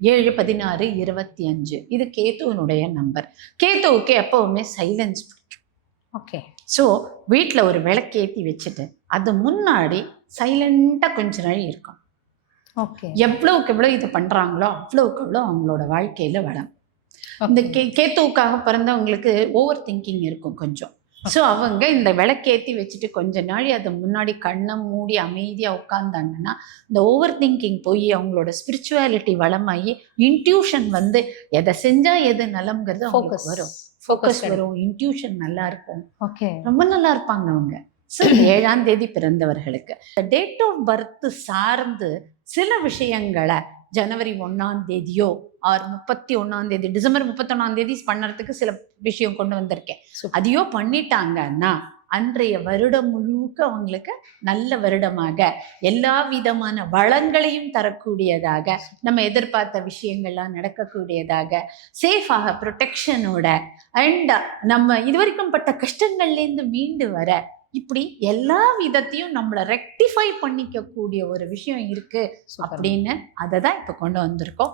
7, 16, 25 இது கேத்துவனுடைய நம்பர். கேத்துவுக்கு எப்பவுமே சைலன்ஸ் பிடிக்கும். ஓகே. ஸோ வீட்டில் ஒரு விளக்கேற்றி வச்சுட்டு அது முன்னாடி சைலண்டாக கொஞ்ச நாள் இருக்கும். ஓகே. எவ்வளவுக்கு எவ்வளோ இது பண்ணுறாங்களோ அவ்வளவுக்கு எவ்வளோ அவங்களோட வாழ்க்கையில் வளம். இந்த கேத்துவுக்காக பிறந்தவங்களுக்கு ஓவர் திங்கிங் இருக்கும் கொஞ்சம். ஸோ அவங்க இந்த விளக்கேற்றி வச்சுட்டு கொஞ்ச நாள் அதை முன்னாடி கண்ணை மூடி அமைதியாக உட்காந்தாங்கன்னா இந்த ஓவர் திங்கிங் போய் அவங்களோட ஸ்பிரிச்சுவாலிட்டி வளமாகி இன்ட்யூஷன் வந்து எதை செஞ்சால் எது நலம்ங்கிறது ஃபோக்கஸ் வரும். ஃபோக்கஸ் வரும், இன்ட்யூஷன் நல்லா இருக்கும். ஓகே. ரொம்ப நல்லா இருப்பாங்க அவங்க. ஸோ 7ஆம் தேதி பிறந்தவர்களுக்கு டேட் ஆஃப் பர்த் சார்ந்து சில விஷயங்களை ஜனவரி 1ஆம் தேதியோ ஆர் 31ஆம் தேதி டிசம்பர் 31ஆம் தேதி பண்ணுறதுக்கு சில விஷயம் கொண்டு வந்திருக்கேன். அதையோ பண்ணிட்டாங்கன்னா அன்றைய வருடம் முழுக்க அவங்களுக்கு நல்ல வருடமாக எல்லா விதமான வளங்களையும் தரக்கூடியதாக நம்ம எதிர்பார்த்த விஷயங்கள்லாம் நடக்கக்கூடியதாக சேஃபாக ப்ரொடெக்ஷனோட அண்ட் நம்ம இதுவரைக்கும் பட்ட கஷ்டங்கள்லேருந்து மீண்டு வர இப்படி எல்லா விதத்தையும் நம்மளை ரெக்டிஃபை பண்ணிக்க கூடிய ஒரு விஷயம் இருக்கு அப்படின்னு அதை தான் இப்போ கொண்டு வந்திருக்கோம்.